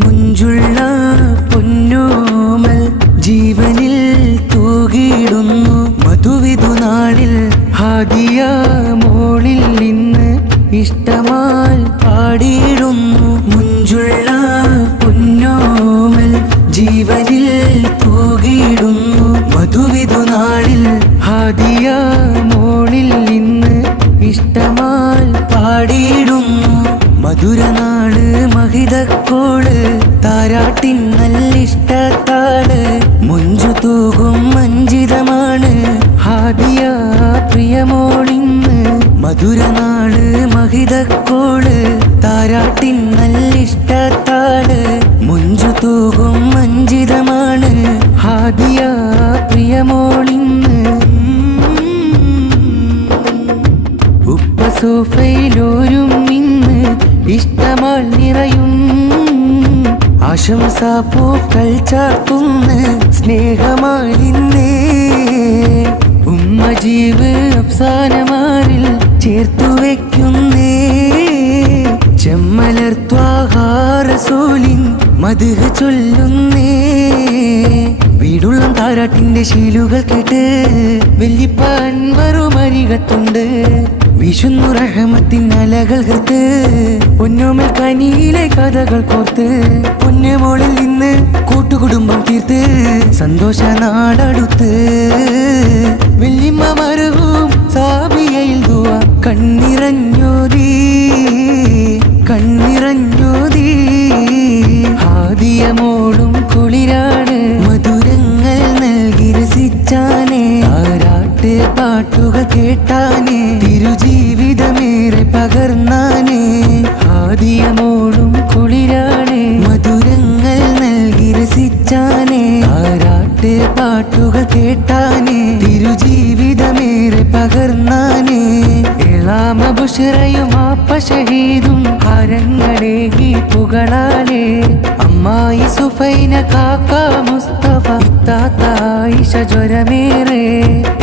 മുഞ്ചുള്ള പൊന്നോമൽ ജീവനിൽ തൂകിടുന്നു മധുവിധു നാളിൽ ഹാദിയ മോളിൽ നിന്ന് ഇഷ്ടമാൽ പാടിയിടുന്നു. മുഞ്ചുള്ള പൊന്നോമൽ ജീവനിൽ തൂകിടുന്നു മധുവിധു നാളിൽ ഹാദിയ മോളിൽ നിന്ന് ഇഷ്ടമാൽ പാടിയിടുന്നു. മധുരനാള് മഹിതക്കോള് താരാട്ടിൻ നല്ലിഷ്ടത്താള് മുഞ്ചു തൂകും മഞ്ചിതമാണ് ഹാദിയ പ്രിയമോളിന്ന്. മധുരനാള് മഹിതക്കോള് താരാട്ടിൻ നല്ലിഷ്ടത്താള് മുഞ്ചു തൂകും മഞ്ചിതമാണ് ഹാദിയ പ്രിയമോളിന്ന്. ഉപ്പ സോഫയിലോരും ഇന്ന് ഇഷ്ടമാൾ നിറയും ആശംസാ പൂക്കൾ ചാർത്തുന്ന് സ്നേഹമാലിന്നേ. ഉമ്മ ജീവ് അഫ്സാനമാരിൽ ചേർത്തു വയ്ക്കുന്നേ. ചെമ്മലർത്താഹാരസോലിൻ മദ്ഹ് ചൊല്ലുന്നേ. വീടുള്ളം താരാട്ടിന്റെ ശീലുകൾ കേട്ട് വല്യപ്പ അൻവറുമരികത്തുണ്ട്. വിശുന്നു റഹമത്തിൻ അലകൾ കേട്ട് പൊന്നോമൽ കനിയിലെ കഥകൾ കോർത്ത് പൊന്നമോളിൽ നിന്ന് കൂട്ടുകുടുംബം തീർത്ത് സന്തോഷ നാടടുത്ത് വല്യമ്മ മരവും സാബിയയിൽ ദുആ കണ്ണിറഞ്ഞോതി കണ്ണിറഞ്ഞോതി. ഹാദിയ മോളും കുളിരാണ് മധുരങ്ങൾ നൽകി രസിച്ചാനേ. താരാട്ട് പാട്ടുകൾ കേട്ടാനേ തിരുജീവിതമേറെ പകർന്നാനേ. ഹാദിയ മോളും കുളിരാണ് മധുരങ്ങൾ നൽകി രസിച്ചാനേ. താരാട്ട് പാട്ടുകൾ കേട്ടാനേ തിരുജീവിതമേറെ പകർന്നാനേ. ഇളാമ ബുശ്റയും ആപ്പ ഷഹീദും ഹരങ്ങളേകി പുകളാലേ. അമ്മായി സുഫൈന കാക്ക മുസ്തഫ താത്ത ആയിഷ ജ്വരമേറെ.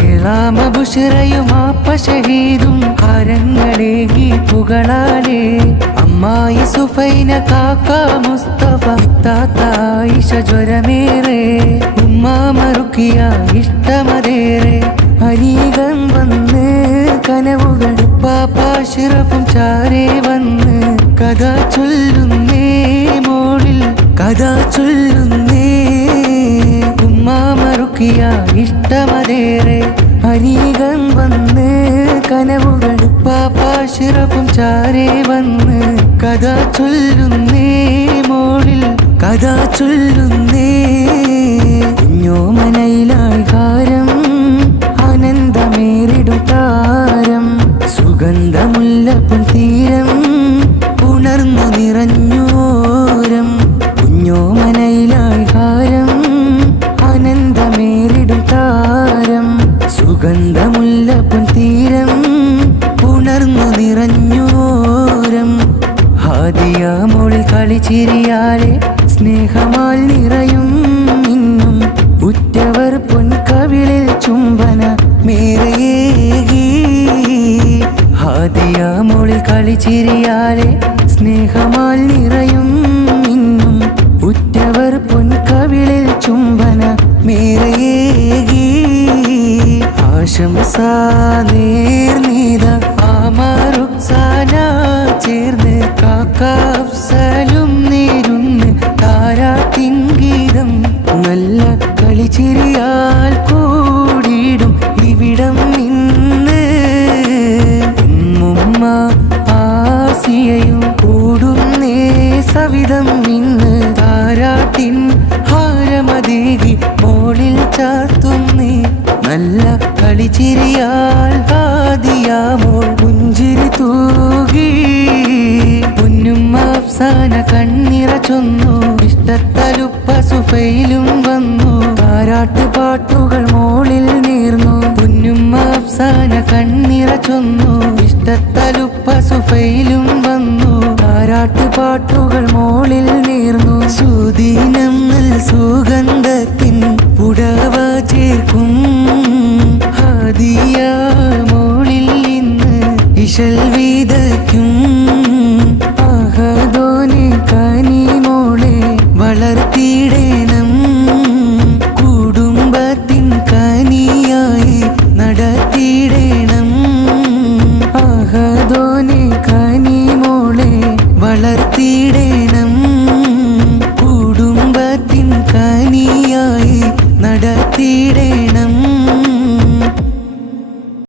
ഇളാമ ബുശ്റയും ആപ്പ ഷഹീദും ഹരങ്ങളേകി പുകളാലേ. അമ്മായി സുഫൈന കാക്ക മുസ്തഫ താത്ത ആയിഷ ജ്വരമേറെ. ഉമ്മാമ റുഖിയ ഇഷ്ടമതേറെ. അരികം വന്ന് കനവുകൾ പാപ്പാശിറഫും ചാരേ വന്ന് കഥ ചൊല്ലുന്നേ മോളിൽ കഥ ചൊല്ലുന്നേ. ഉമ്മാമ റുഖിയ ഇഷ്ടമതേറെ. അരികം വന്ന് കനവുകൾ പാപ്പാശിറഫും ചാരേ വന്ന് കഥ ചൊല്ലുന്നേ മോളിൽ കഥ ചൊല്ലുന്നേ. കുഞ്ഞോമനയിലായി കാരം ആനന്ദമേറിടും താരം സുഗന്ധമുല്ലപ്പുൻ തീരം ഉണർന്നു നിറഞ്ഞോരം. കുഞ്ഞോമനയിലായി കാരം ആനന്ദമേറിടും താരം സുഗന്ധമുല്ലപ്പുൻ തീരം ഉണർന്നു നിറഞ്ഞോരം. ഹാദിയ മോളിൽ കളിച്ചിരിയാലെ സ്നേഹമാൽ നിറയും ഇന്നും ഉറ്റവർ പൊൻകവിളിൽ ചുംബന മേറയേകി. ഹാദിയ മോളിൽ കളിച്ചിരിയാലെ സ്നേഹമാൽ നിറയും ഇന്നും ഉറ്റവർ പൊൻകവിളിൽ ചുംബന മേറയേകി. ആശംസ നേർനീത ആമറുക്സാന ചേർന്ന് കാക്ക അഫ്സലും നേരുന്ന് താരാട്ടിൻ ഗീതം നല്ല കളിച്ചിരിയാൽ കൂടിയിടും ഇവിടം ഇന്ന്. ഉമ്മുമ്മ ആസിയയും കൂടുന്നേ സവിധം ഇന്ന്. താരാട്ടിൻ ഹാരമതേകി മോളിൽ ചാർത്തുന്നേ. നല്ല കളിച്ചിരിയാൽ ഹാദിയ മോൾ പുഞ്ചിരി തൂകി. പൊന്നുമ്മ അഫ്സാന കണ്ണിറ ചൊന്നു. ഇഷ്ടത്തലുപ്പ സുഫയിലും വന്നു. താരാട്ട് പാട്ടുകൾ മോളിൽ നേർന്നു. പൊന്നുമ്മ അഫ്സാന കണ്ണിറ ചൊന്നു. ഇഷ്ടത്തലുപ്പ സുഫയിലും വന്നു. താരാട്ട് പാട്ടുകൾ മോളിൽ നേർന്നു. സുദീനം നൽ സുഗന്ധത്തിൻ പുടവ ചേർക്കും ഹാദിയ മോളിൽ ഇന്ന് ഇശൽ വീതയ്ക്കും